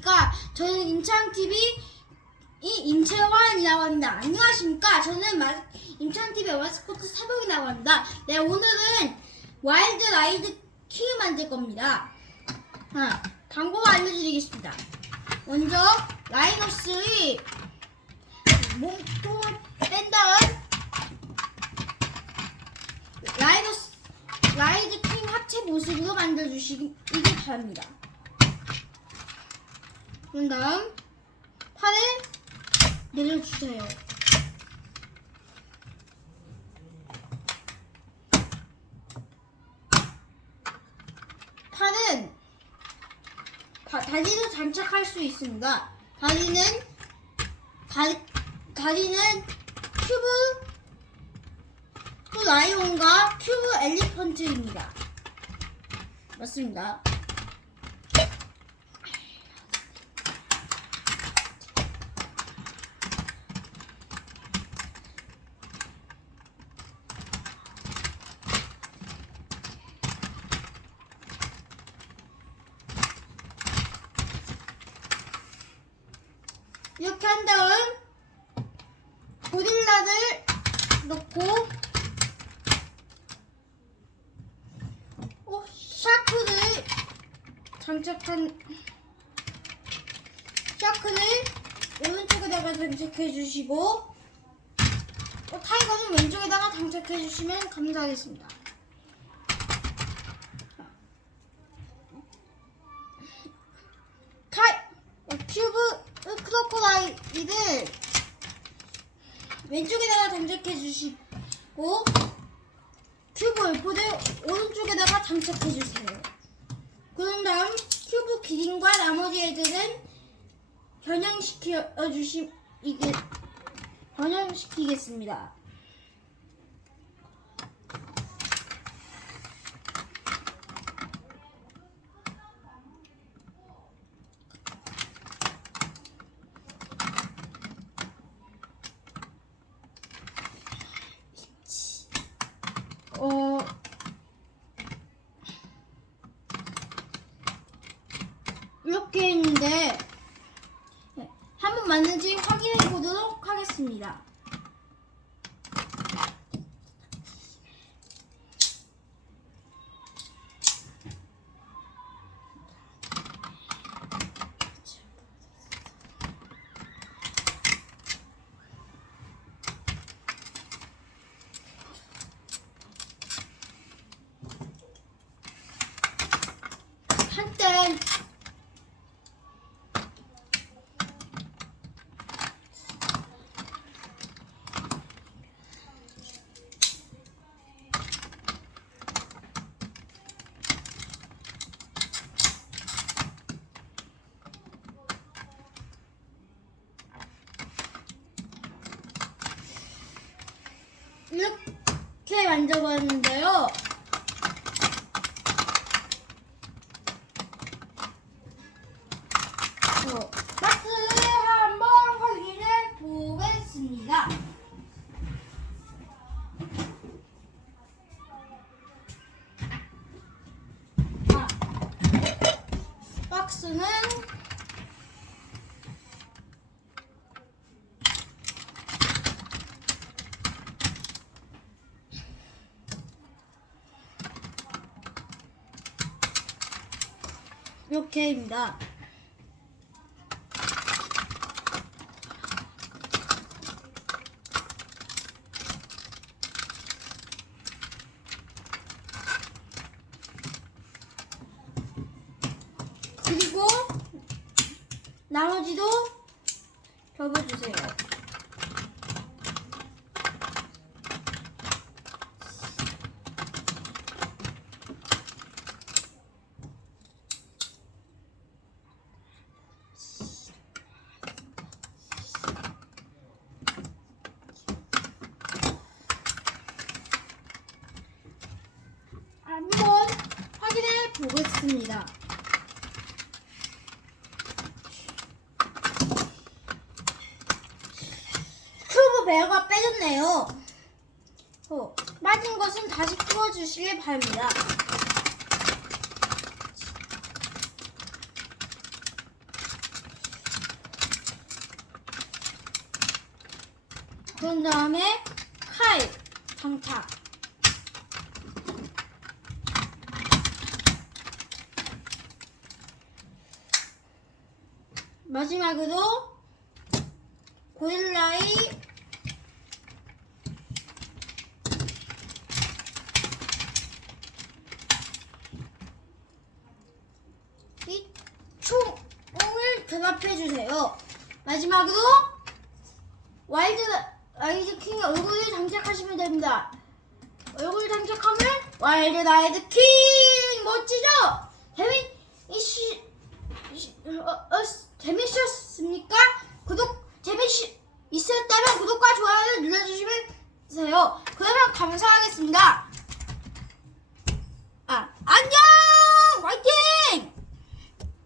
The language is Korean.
안녕하십니까? 저는 임창TV 이 임채환이라고 합니다. 안녕하십니까? 저는 마, 임창TV의 마스코트 사복이라고 합니다. 네, 오늘은 와일드 라이드 키 만들 겁니다. 아, 방법 알려드리겠습니다. 먼저 라이너스의 몸통 뺀 다음 라이너스 라이드 킹 합체 모습으로 만들어주시기 바랍니다. 그런 다음 팔을 내려주세요. 팔은 바- 다리도 장착할 수 있습니다. 다리는 다리, 다리는 큐브 큐 라이온과 큐브 엘리펀트입니다. 맞습니다. 한 다음 고릴라를 넣고 어, 샤크를 장착한 샤크를 오른쪽에다가 장착해 주시고 어, 타이거는 왼쪽에다가 장착해 주시면 감사하겠습니다. 크로코다일을 왼쪽에다가 장착해 주시고 큐브 얼포를 오른쪽에다가 장착해 주세요. 그런 다음 큐브 기린과 나머지 애들은 변형시켜 주시 이게 변형시키겠습니다. 어 이렇게 했는데 네, 한번 맞는지 확인해 보도록 하겠습니다. 한땐 이렇게 만져봤는데요. 어, 박스를 한번 확인해 보겠습니다. 아, 박스는 이렇게입니다. 그리고 나머지도 접어주세요. 보겠습니다. 큐브 배가 빼졌네요. 어, 빠진 것은 다시 풀어주시길 바랍니다. 그런 다음에 칼 장착. 마지막으로 고릴라의 이 총을 대답해 주세요. 마지막으로 와일드 와일드 킹의 얼굴을 장착하시면 됩니다. 얼굴 장착하면 와일드 나이드 킹 멋지죠? 재미 이시 어, 어, 재밌으셨습니까? 구독 재밌으셨다면 구독과 좋아요를 눌러주시면 돼요. 그러면 감사하겠습니다.